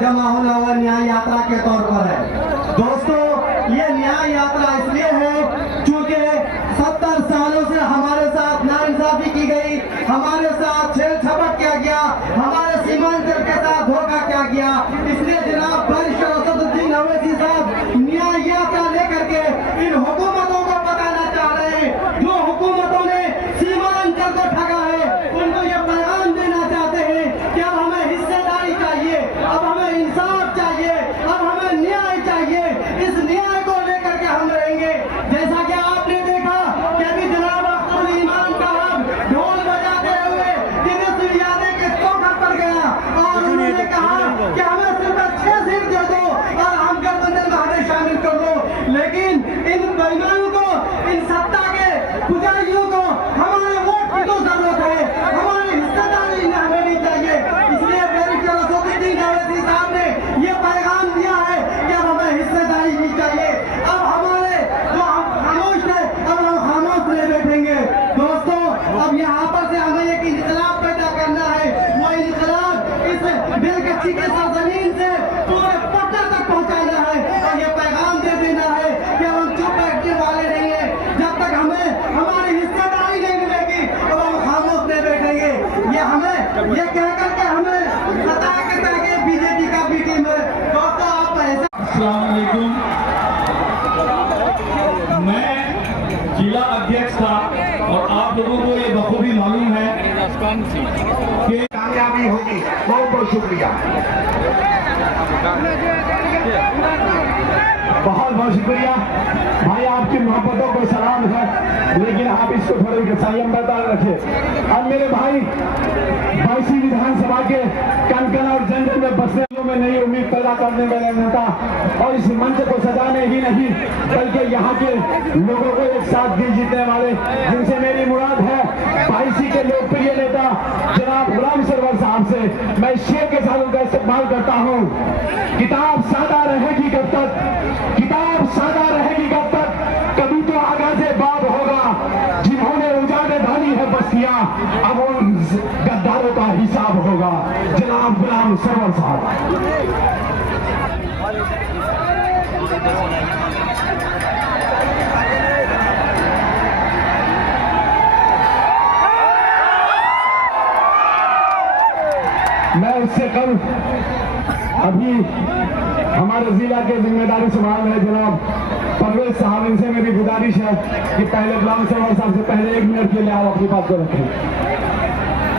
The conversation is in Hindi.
जमा होना हुआ न्याय यात्रा के तौर पर है। दोस्तों, ये न्याय यात्रा इसलिए है क्योंकि 70 सालों से हमारे साथ नाइंसाफी की गई, हमारे साथ छेड़ छापट किया गया, हमारे सीमांचल के साथ धोखा किया गया। इसलिए जनाब बैरिस्टर असदुद्दीन अवैसी साहब न्याय यात्रा लेकर के इन हुकूमतों को बताना चाह रहे हैं, जो हुकूमतों ने सीमांचल को ठगा है, उनको ये पैगाम देना चाहते हैं कि अब हमें हिस्सेदारी चाहिए, अब हमें इंसाफ चाहिए, अब हमें न्याय चाहिए। इस न्याय को लेकर के हम रहेंगे। जैसा कि आपने देखा कि अभी जनाब अख्तर ईमान साहब ढोल बजाते हुए दिनेश यादव के चौखट पर गया और उन्होंने कहा कि हमें सिर्फ 6 सीट दे दो और हम गठबंधन में हमें शामिल कर दो। लेकिन इन बेईमानों को, इन सत्ता के पुजारियों को हमारे वोट की तो जरूरत है, हमारी हिस्सेदारी हमें नहीं चाहिए। इसलिए बैरिस्टर असदुद्दीन अवैसी साहब ने ये पैगाम दिया है कि अब हमें हिस्सेदारी नहीं चाहिए। अब हमारे जो खामोश है, अब हम खामोश नहीं बैठेंगे। दोस्तों, अब यहाँ पर से हमें एक इंकलाब पैदा करना है। वो इंकलाब इस बेलगच्छी के सरजमीन से पूरे पटना तक पहुँचाना है और ये पैगाम दे देना है कि हम चुप बैठने वाले नहीं है। जब तक हमें हमारी हिस्सेदारी नहीं मिलेगी तो हम खामोश नहीं बैठेंगे। ये हमें ये कह करके हमें सता के ताकि बीजेपी का भी टीम है। दोस्तों, आप ऐसा अस्सलाम वालेकुम। मैं जिला अध्यक्ष था और आप लोगों को ये बखूबी मालूम है कि कामयाबी होगी। बहुत बहुत शुक्रिया, बहुत बहुत शुक्रिया भाई, आपकी मोहब्बतों को सलाम है, लेकिन आप इसको थोड़ी संयम बरकरार रखें। अब मेरे भाई बैसी विधानसभा के कन और जन जन में बसने में नई उम्मीद पैदा करने वाले नेता और इस मंच को सजाने ही नहीं बल्कि यहाँ के लोगों को एक साथ दिल जीतने वाले, जिनसे मेरी मुराद है बैसी के लोकप्रिय नेता जनाब गुलाम सरवर साहब से मैं शेर के साथ उनका इस्तेमाल करता हूँ। किताब सादा रहेगी कब तक, किताब सादा रहेगी कब तक, कभी तो आगा से बाब होगा। जिन्होंने उजाड़े डाली है बस्तियां, अब उन गद्दारों का हिसाब होगा। जनाब गुलाम सरवर साहब। मैं उससे कल अभी हमारे जिला के जिम्मेदारी संभाल रहे जनाब परवेज साहब, इनसे मेरी गुजारिश है कि पहले गुलाम सरवर साहब से पहले 1 मिनट के लिए आप अपनी बात को रखें।